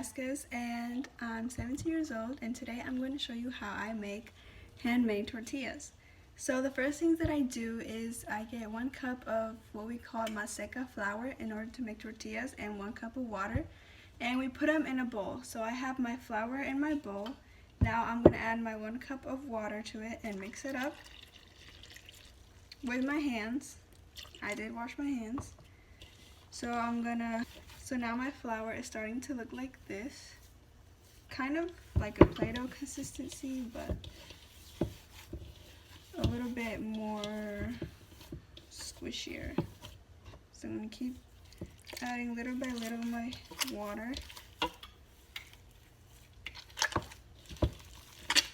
Vasquez and I'm 17 years old, and today I'm going to show you how I make handmade tortillas. So the first things that I do is I get 1 cup of what we call maseca flour in order to make tortillas and 1 cup of water, and we put them in a bowl. So I have my flour in my bowl. Now I'm going to add my 1 cup of water to it and mix it up with my hands. I did wash my hands. So now my flour is starting to look like this. Kind of like a Play-Doh consistency, but a little bit more squishier. So I'm going to keep adding little by little my water. The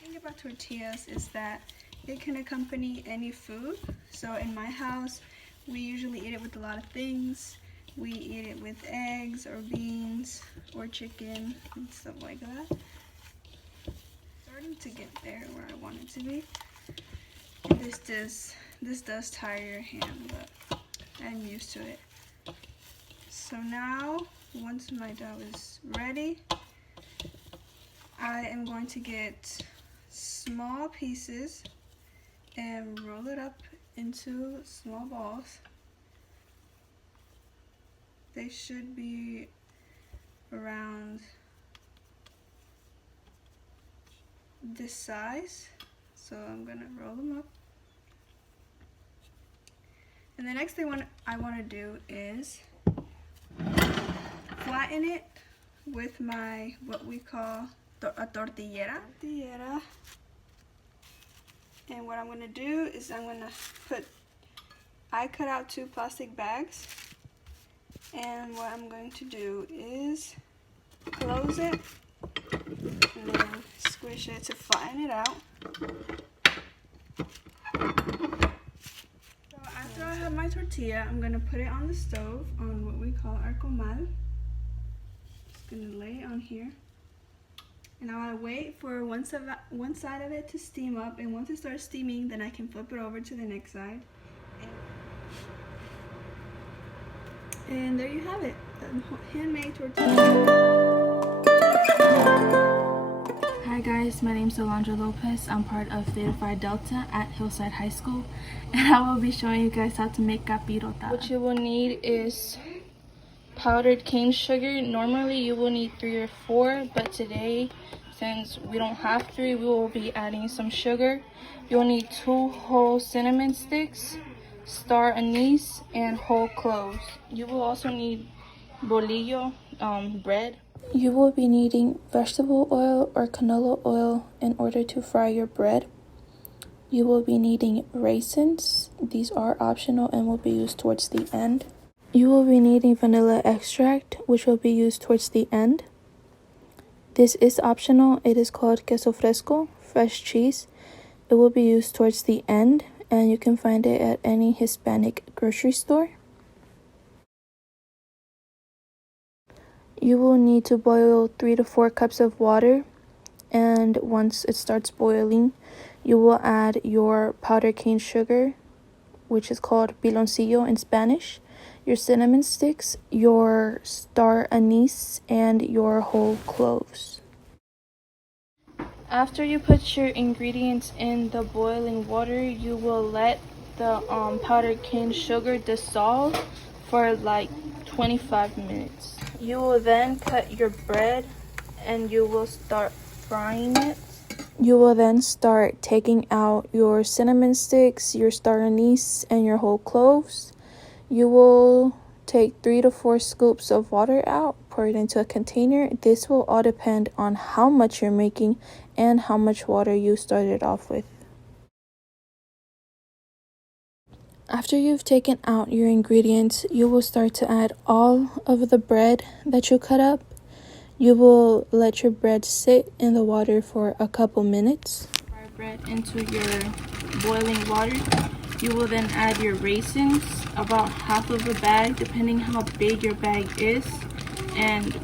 thing about tortillas is that it can accompany any food. So in my house, we usually eat it with a lot of things. We eat it with eggs or beans or chicken and stuff like that. Starting to get there where I want it to be. This does tire your hand, but I'm used to it. So now, once my dough is ready, I am going to get small pieces and roll it up into small balls. They should be around this size. So I'm gonna roll them up. And the next thing I want to do is flatten it with my, what we call a tortillera. And what I'm gonna do is I cut out 2 plastic bags. And what I'm going to do is close it and then squish it to flatten it out. So after I have my tortilla, I'm going to put it on the stove on what we call our comal. Just going to lay it on here. And I want to wait for one side of it to steam up, and once it starts steaming, then I can flip it over to the next side. And there you have it, handmade tortilla. Hi guys, my name is Alondra Lopez. I'm part of Theta Phi Delta at Hillside High School, and I will be showing you guys how to make capirota. What you will need is powdered cane sugar. Normally you will need 3 or 4, but today, since we don't have 3, we will be adding some sugar. You'll need 2 whole cinnamon sticks, star anise, and whole cloves. You will also need bolillo, bread. You will be needing vegetable oil or canola oil in order to fry your bread. You will be needing raisins. These are optional and will be used towards the end. You will be needing vanilla extract, which will be used towards the end. This is optional. It is called queso fresco, fresh cheese. It will be used towards the end, and you can find it at any Hispanic grocery store. You will need to boil 3 to 4 cups of water, and once it starts boiling, you will add your powdered cane sugar, which is called piloncillo in Spanish, your cinnamon sticks, your star anise, and your whole cloves. After you put your ingredients in the boiling water, you will let the powdered cane sugar dissolve for like 25 minutes. You will then cut your bread and you will start frying it. You will then start taking out your cinnamon sticks, your star anise, and your whole cloves. You will take 3 to 4 scoops of water out, pour it into a container. This will all depend on how much you're making and how much water you started off with. After you've taken out your ingredients, you will start to add all of the bread that you cut up. You will let your bread sit in the water for a couple minutes. Fry bread into your boiling water. You will then add your raisins, about half of a bag, depending how big your bag is and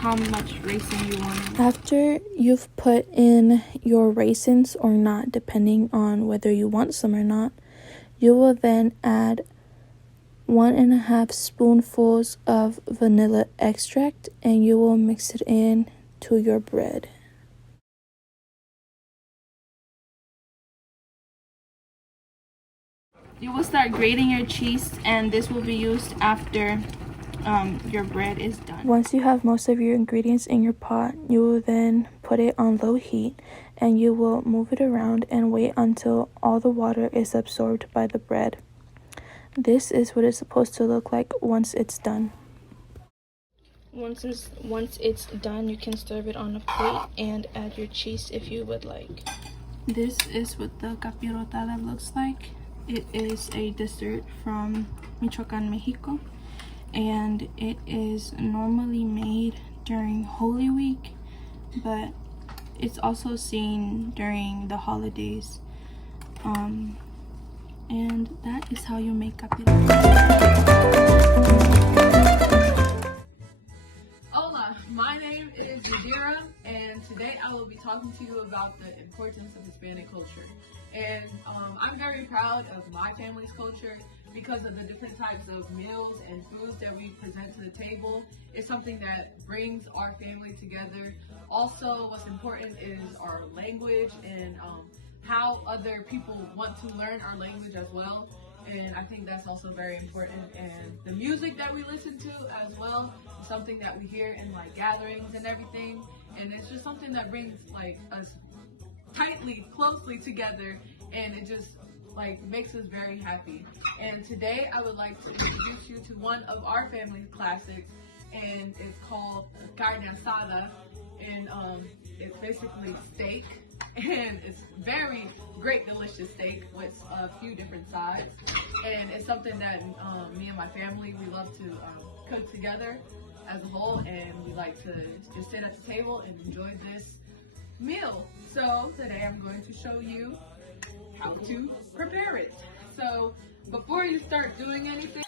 how much raisin you want. After you've put in your raisins or not, depending on whether you want some or not, you will then add 1.5 spoonfuls of vanilla extract, and you will mix it in to your bread. You will start grating your cheese, and this will be used after your bread is done. Once you have most of your ingredients in your pot, you will then put it on low heat, and you will move it around and wait until all the water is absorbed by the bread. This is what it's supposed to look like once it's done. Once it's done, you can serve it on a plate and add your cheese if you would like. This is what the capirotada looks like. It is a dessert from Michoacan, Mexico, and it is normally made during Holy Week, but it's also seen during the holidays. And that is how you make capirotada. Hola, my name is Yadira, and today I will be talking to you about the importance of Hispanic culture. And I'm very proud of my family's culture because of the different types of meals and foods that we present to the table. It's something that brings our family together. Also, what's important is our language and how other people want to learn our language as well. And I think that's also very important. And the music that we listen to as well is something that we hear in like gatherings and everything. And it's just something that brings like us closely together, and it just like makes us very happy. And today I would like to introduce you to one of our family classics, and it's called carne asada, and it's basically steak, and it's very great delicious steak with a few different sides, and it's something that me and my family, we love to cook together as a whole, and we like to just sit at the table and enjoy this meal. So today I'm going to show you how to prepare it. So before you start doing anything,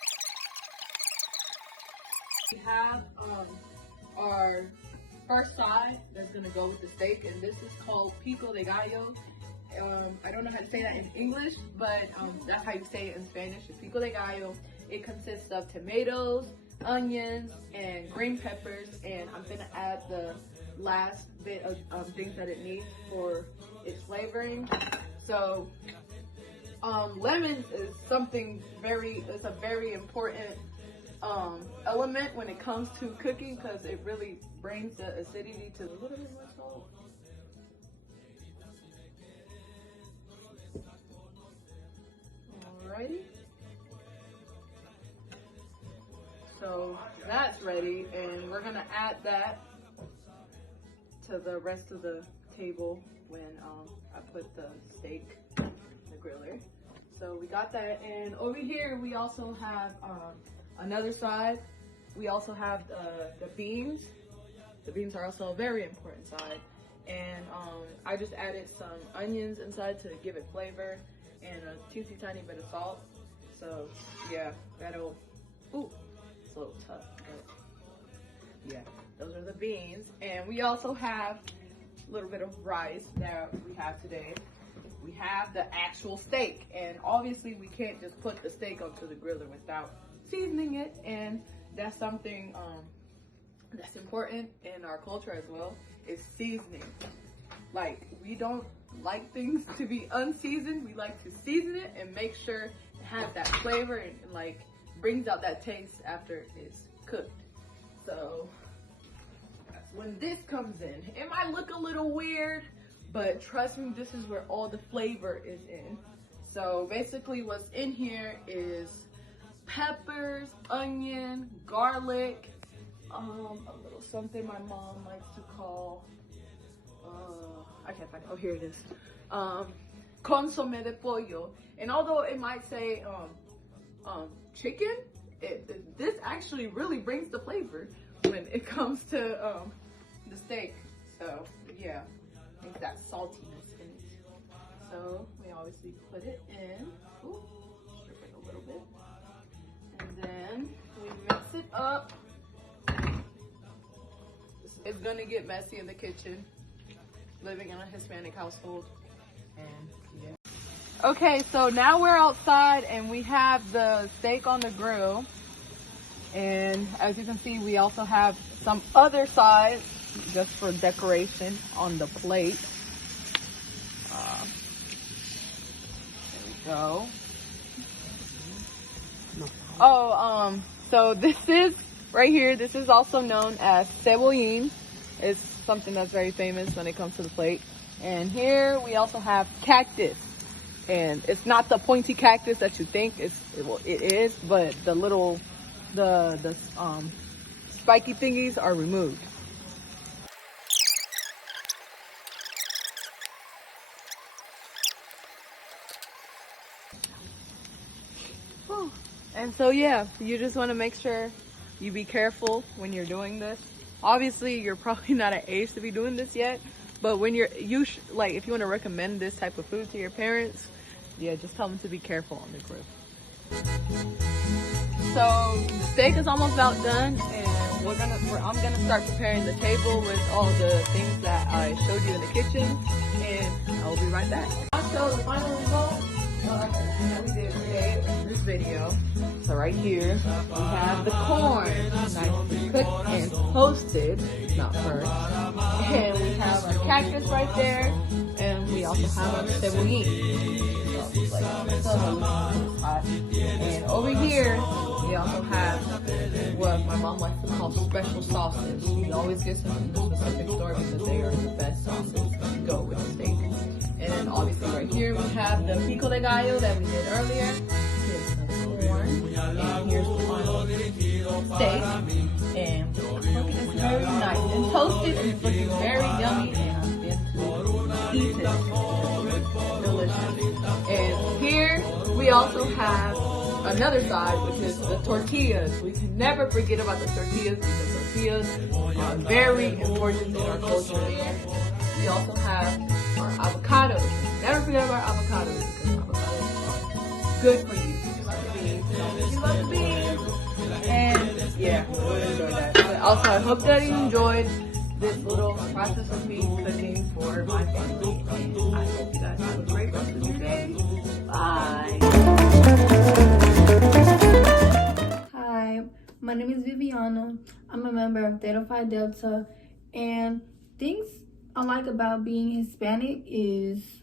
we have our first side that's going to go with the steak, and this is called pico de gallo. I don't know how to say that in English, but that's how you say it in Spanish. It's pico de gallo. It consists of tomatoes, onions, and green peppers, and I'm going to add the last bit of things that it needs for its flavoring. So lemons is it's a very important element when it comes to cooking, because it really brings the acidity to a little bit more salt. Alrighty. So that's ready, and we're gonna add that to the rest of the table when I put the steak in the griller. So we got that, and over here we also have another side. We also have the beans. The beans are also a very important side, and I just added some onions inside to give it flavor, and a teensy tiny bit of salt. So yeah, that'll, ooh, it's a little tough, but yeah. Those are the beans, and we also have a little bit of rice that we have today. We have the actual steak, and obviously we can't just put the steak onto the griller without seasoning it, and that's something that's important in our culture as well, is seasoning. Like, we don't like things to be unseasoned. We like to season it and make sure it has that flavor and like brings out that taste after it's cooked. So when this comes in, it might look a little weird, but trust me, this is where all the flavor is in. So basically what's in here is peppers, onion, garlic, a little something my mom likes to call, I can't find it, oh here it is, consomme de pollo. And although it might say chicken, this actually really brings the flavor when it comes to the steak. So yeah, it's that saltiness in it. So we obviously put it in. Ooh, strip it a little bit, and then we mix it up. It's gonna get messy in the kitchen, living in a Hispanic household, and yeah. Okay, so now we're outside and we have the steak on the grill. And as you can see, we also have some other sides just for decoration on the plate. There we go. Oh, so this is right here. This is also known as cebollín. It's something that's very famous when it comes to the plate. And here we also have cactus. And it's not the pointy cactus that you think. It is, but the little, the spiky thingies are removed. And so yeah, you just want to make sure you be careful when you're doing this. Obviously, you're probably not at age to be doing this yet, but when if you want to recommend this type of food to your parents, yeah, just tell them to be careful on the grill. So the steak is almost about done, and I'm gonna start preparing the table with all the things that I showed you in the kitchen, and I'll be right back. I'll show the final result that we did today in this video. So right here we have the corn, nicely cooked and toasted, not burnt, and we have our cactus right there, and we also have our cebollín. And over here we also have what my mom likes to call special sauces. We always get some from the specific store because they are the best sauces to go with the steak. And then obviously right here we have the pico de gallo that we did earlier. Here's some corn, and here's the final steak. And it's very nice and toasted, and it's looking very yummy, and I'm going to eat it. Delicious. And here we also have another side, which is the tortillas. We can never forget about the tortillas because tortillas are very important in our culture. We also have our avocados. Never forget about avocados because avocados are good for you. You love the beans. And yeah, we really enjoyed that. But also, I hope that you enjoyed this little process of me cooking for my family. And I hope you guys have a great rest of your day. Bye. Hi, my name is Viviana. I'm a member of Theta Phi Delta, and things I like about being Hispanic is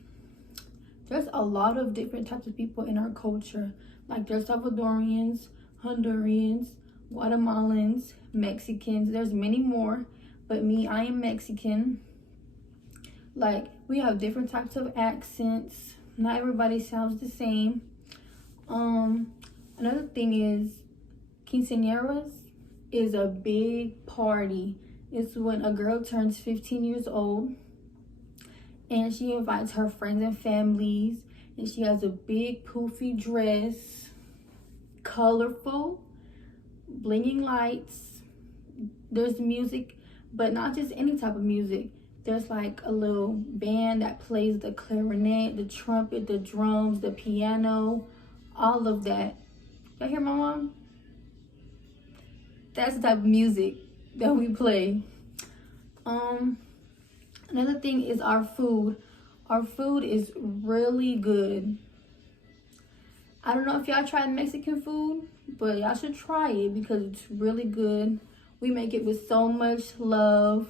there's a lot of different types of people in our culture. Like there's Salvadorians, Hondurans, Guatemalans, Mexicans. There's many more, but me, I am Mexican. Like we have different types of accents. Not everybody sounds the same. Another thing is quinceañeras is a big party. It's when a girl turns 15 years old and she invites her friends and families, and she has a big poofy dress, colorful, blinging lights. There's music, but not just any type of music. There's like a little band that plays the clarinet, the trumpet, the drums, the piano, all of that. Y'all hear my mom? That's the type of music that we play. Another thing is our food. Our food is really good. I don't know if y'all tried Mexican food, but y'all should try it because it's really good. We make it with so much love.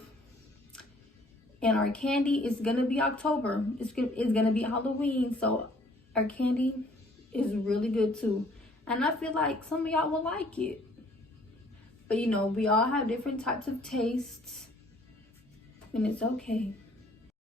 And our candy is gonna be October. It's gonna be Halloween, so our candy is really good too. And I feel like some of y'all will like it. But you know, we all have different types of tastes, and it's okay.